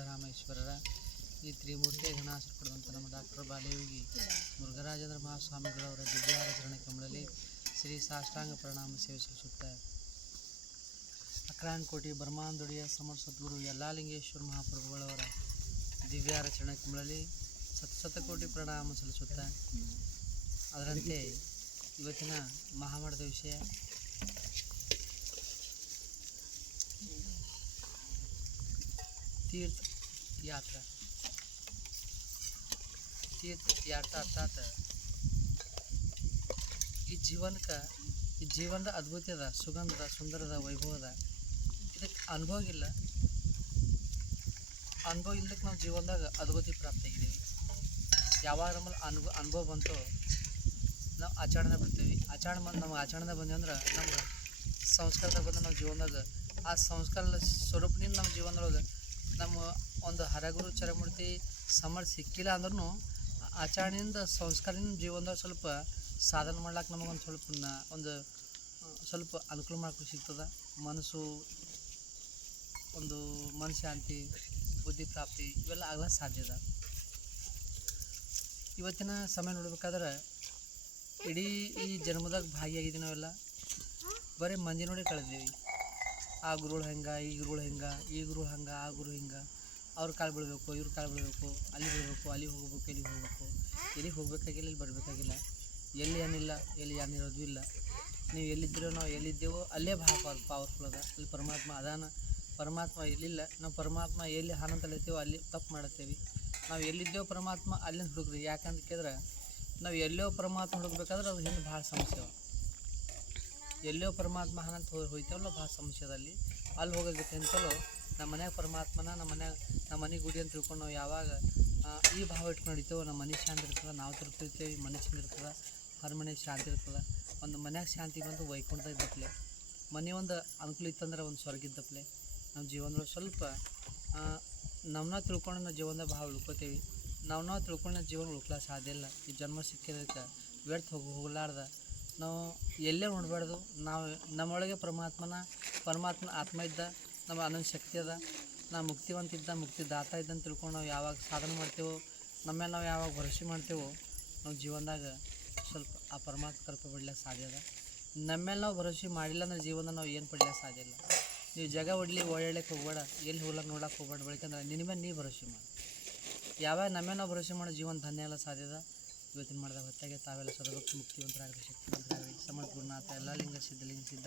ಸಿದ್ದರಾಮೇಶ್ವರರ ಈ ತ್ರಿಮೂರ್ತಿ ಗಣಾಸನ ಪಡೆದಂಥ ನಮ್ಮ ಡಾಕ್ಟರ್ ಬಾಲಯೋಗಿ ಮುರುಘರಾಜೇಂದ್ರ ಮಹಾಸ್ವಾಮಿಗಳವರ ದಿವ್ಯಾರಚರಣೆ ಕಮಲಲ್ಲಿ ಶ್ರೀ ಸಾಷ್ಟಾಂಗ ಪ್ರಣಾಮ ಸೇವೆ ಸಲ್ಲಿಸುತ್ತಾ ಅಕ್ರಾನ್ಕೋಟಿ ಬರ್ಮಾಂದುಡಿಯ ಸಮರ ಸದ್ಗುರು ಯಲ್ಲಾಲಿಂಗೇಶ್ವರ ಮಹಾಪ್ರಭುಗಳವರ ದಿವ್ಯಾರಚರಣೆ ಕಮಲಲ್ಲಿ ಸತ್ಸತಕೋಟಿ ಪ್ರಣಾಮ ಸಲ್ಲಿಸುತ್ತಾ ಅದರಂತೆ ಇವತ್ತಿನ ಮಹಾಮಠದ ವಿಷಯ. ತೀರ್ಥ ತೀರ್ಥ ಯಾತ್ರಾ ಅರ್ಥಾತ್ ಈ ಜೀವನಕ್ಕೆ ಈ ಜೀವನದ ಅದ್ಭುತದ ಸುಗಂಧದ, ಸುಂದರದ ವೈಭವದ ಇದಕ್ಕೆ ಅನುಭವ ಇಲ್ಲ. ಅನುಭವ ಇಲ್ಲಕ್ಕೆ ನಾವು ಜೀವನದಾಗ ಅದ್ಭುತಿ ಪ್ರಾಪ್ತಿಯಾಗಿದ್ದೀವಿ ಯಾವಾಗ ನಮ್ಮಲ್ಲಿ ಅನುಭವ ಅನುಭವ ಬಂತು, ನಾವು ಆಚರಣೆ ಬರ್ತೀವಿ. ಆಚರಣೆ ಬಂದು ನಮ್ಗೆ ಆಚರಣೆ ಬಂದ್ವಿ ಅಂದ್ರೆ ನಮ್ಗೆ ಸಂಸ್ಕಾರದಾಗ ಬಂದು ನಾವು ಜೀವನದಾಗ, ಆ ಸಂಸ್ಕಾರದ ಸ್ವರೂಪದಿಂದ ನಮ್ಮ ಜೀವನದೊಳಗೆ ನಮ್ಮ ಒಂದು ಹರಗುರು ಚರಮೂರ್ತಿ ಸಮರ್ ಸಿಕ್ಕಿಲ್ಲ ಅಂದ್ರೂ ಆಚರಣೆಯಿಂದ, ಸಂಸ್ಕಾರದಿಂದ ಜೀವನದಾಗ ಸ್ವಲ್ಪ ಸಾಧನೆ ಮಾಡ್ಲಾಕೆ ನಮಗೊಂದು ಸ್ವಲ್ಪ ಒಂದು ಸ್ವಲ್ಪ ಅನುಕೂಲ ಮಾಡ್ಕೊಂಡು ಸಿಗ್ತದೆ. ಮನಸ್ಸು, ಒಂದು ಮನಃಶಾಂತಿ ಬುದ್ಧಿ ಪ್ರಾಪ್ತಿ ಇವೆಲ್ಲ ಆಗಲ ಸಾಧ್ಯ ಅದ. ಇವತ್ತಿನ ಸಮಯ ನೋಡ್ಬೇಕಾದ್ರೆ ಇಡೀ ಈ ಜನ್ಮದಾಗ ಭಾಗಿಯಾಗಿದ್ದೀವಿ ನಾವೆಲ್ಲ. ಬರೀ ಮಂದಿ ನೋಡಿ ಕಳೆದೀವಿ ಆ ಗುರುಗಳು ಹೆಂಗೆ, ಈ ಗುರುಗಳು ಹೆಂಗೆ, ಈ ಗುರು ಹಂಗೆ, ಆ ಗುರು ಹಿಂಗೆ. ಅವ್ರ ಕಾಲು ಬೀಳಬೇಕು, ಇವ್ರ ಕಾಲು ಬೀಳಬೇಕು, ಅಲ್ಲಿ ಬೀಳಬೇಕು, ಅಲ್ಲಿ ಹೋಗ್ಬೇಕು ಇಲ್ಲಿ ಹೋಗ್ಬೇಕು. ಎಲ್ಲಿ ಹೋಗಬೇಕಾಗಿಲ್ಲ ಇಲ್ಲಿ ಬರಬೇಕಾಗಿಲ್ಲ. ಎಲ್ಲಿ ಏನಿಲ್ಲ, ಎಲ್ಲಿ ಏನಿರೋದು ಇಲ್ಲ. ನೀವು ಎಲ್ಲಿದ್ದೀರೋ ನಾವು ಎಲ್ಲಿದ್ದೇವೋ, ಅಲ್ಲೇ ಭಾಳ ಪವರ್ ಪವರ್ಫುಲ್ ಅದ. ಅಲ್ಲಿ ಪರಮಾತ್ಮ ಅದಾನ. ಪರಮಾತ್ಮ ಎಲ್ಲಿಲ್ಲ, ನಾವು ಪರಮಾತ್ಮ ಎಲ್ಲಿ ಹಾನಂತಲಿದ್ದೇವೋ ಅಲ್ಲಿ ತಪ್ಪು ಮಾಡತ್ತೇವೆ. ನಾವು ಎಲ್ಲಿದ್ದೇವೋ ಪರಮಾತ್ಮ ಅಲ್ಲಿಂದ ಹುಡುಗ್ರಿ ಯಾಕಂತ ಕೇಳಿದ್ರೆ, ನಾವು ಎಲ್ಲೋ ಪರಮಾತ್ಮ ಹುಡುಕ್ಬೇಕಾದ್ರೆ ಅದು ಹಿಂದೆ ಭಾಳ ಸಮಸ್ಯೆ ಎಲ್ಲೋ ಪರಮಾತ್ಮ ಅಂತ ಹೋಯ್ತೇವಲ್ಲ ಭಾಳ ಸಮಸ್ಯೆ ಅದ ಅಲ್ಲಿ ಹೋಗೋದಕ್ಕಿಂತಲೂ ನಮ್ಮ ಮನ್ಯಾಗ ಪರಮಾತ್ಮನ, ನಮ್ಮ ಮನ್ಯಾಗ, ನಮ್ಮ ಮನೆ ಗುಡಿ ಅಂತ ತಿಳ್ಕೊಂಡು ನಾವು ಯಾವಾಗ ಈ ಭಾವ ಇಟ್ಕೊಂಡು ನಡಿತೇವೆ ನಮ್ಮ ಮನೆ ಶಾಂತಿ ಇರ್ತದೆ, ನಾವು ತಿರ್ತಿರ್ತೇವೆ ಮನೆ ಚಂದ ಇರ್ತದೆ ಹೊರ ಮನೆ ಶಾಂತಿ ಇರ್ತದೆ, ಒಂದು ಮನ್ಯಾಗ ಶಾಂತಿ ಬಂದು ವೈಕುಂಠ ಇದ್ದಪ್ಲೆ. ಮನೆ ಒಂದು ಅನುಕೂಲ ಇತ್ತಂದ್ರೆ ಒಂದು ಸ್ವರ್ಗ ಇದ್ದಪ್ಲೆ. ನಮ್ಮ ಜೀವನದೊಳಗೆ ಸ್ವಲ್ಪ ನಮ್ಮನ್ನ ತಿಳ್ಕೊಂಡು ನಾವು ಜೀವನದ ಭಾವ ಉಳ್ಕೋತೀವಿ. ನಾವು ನಾವು ತಿಳ್ಕೊಂಡು ಜೀವನ ಉಳ್ಕೊಳಕ್ಕೆ ಸಾಧ್ಯ ಇಲ್ಲ. ಈ ಜನ್ಮ ಸಿಕ್ಕಿದಕ್ಕೆ ವ್ಯರ್ಥ ಹೋಗಿ ಹೋಗಲಾರ್ದ ನಾವು ಎಲ್ಲೇ ನೋಡಬಾರ್ದು. ನಾವು ನಮ್ಮೊಳಗೆ ಪರಮಾತ್ಮನ, ಪರಮಾತ್ಮ ಆತ್ಮ ಇದ್ದ, ನಮ್ಮ ಅನಂತ ಶಕ್ತಿ ಅದ, ನಾವು ಮುಕ್ತಿವಂತ ಇದ್ದ, ಮುಕ್ತಿ ದಾತ ಇದ್ದ ಅಂತ ತಿಳ್ಕೊಂಡು ನಾವು ಯಾವಾಗ ಸಾಧನೆ ಮಾಡ್ತೇವೋ, ನಮ್ಮ ನಾವು ಯಾವಾಗ ಭರವಸೆ ಮಾಡ್ತೇವೋ, ನಾವು ಜೀವನದಾಗ ಸ್ವಲ್ಪ ಆ ಪರಮಾತ್ಮ ಕಲ್ಪ ಬಿಡ್ಲಿಕ್ಕೆ ಸಾಧ್ಯ ಅದ. ನಮ್ಮ ಮೇಲೆ ನಾವು ಭರವಸೆ ಮಾಡಿಲ್ಲ ಅಂದ್ರೆ ಜೀವನ ನಾವು ಏನು ಪಡ್ಲಿಕ್ಕೆ ಸಾಧ್ಯ ಇಲ್ಲ. ನೀವು ಜಗ ಹೊಡ್ಲಿ ಓಡಾಡ್ಲಿಕ್ಕೆ ಹೋಗ್ಬೇಡ, ಎಲ್ಲಿ ಹೋಗ್ಲಕ್ಕೆ ನೋಡಕ್ಕೆ ಹೋಗ್ಬೇಡ ಬೆಳಕಂದ್ರೆ ನಿನ್ನ ಮೇಲೆ ನೀ ಭರವಸೆ ಮಾಡಿ. ಯಾವಾಗ ನಮ್ಮ ನಾವು ಭರವಸೆ ಮಾಡೋ, ಜೀವನ ಧನ್ಯ ಎಲ್ಲ ಸಾಧ್ಯದ ಇವತ್ತಿನ ಮಾಡಿದಾಗ ಹೊತ್ತಾಗೆ ತಾವೆಲ್ಲ ಸದಗುಪ್ತ ಮುಕ್ತಿವಂತರಾಗಲಿ ಶಕ್ತಿವಂತರಾಗಲಿ ಸಮರ್ಥ ಗುರುನಾಥ ಎಲ್ಲ ಲಿಂಗ ಸಿದ್ಧಲಿಂಗ ಸಿದ್ಧ.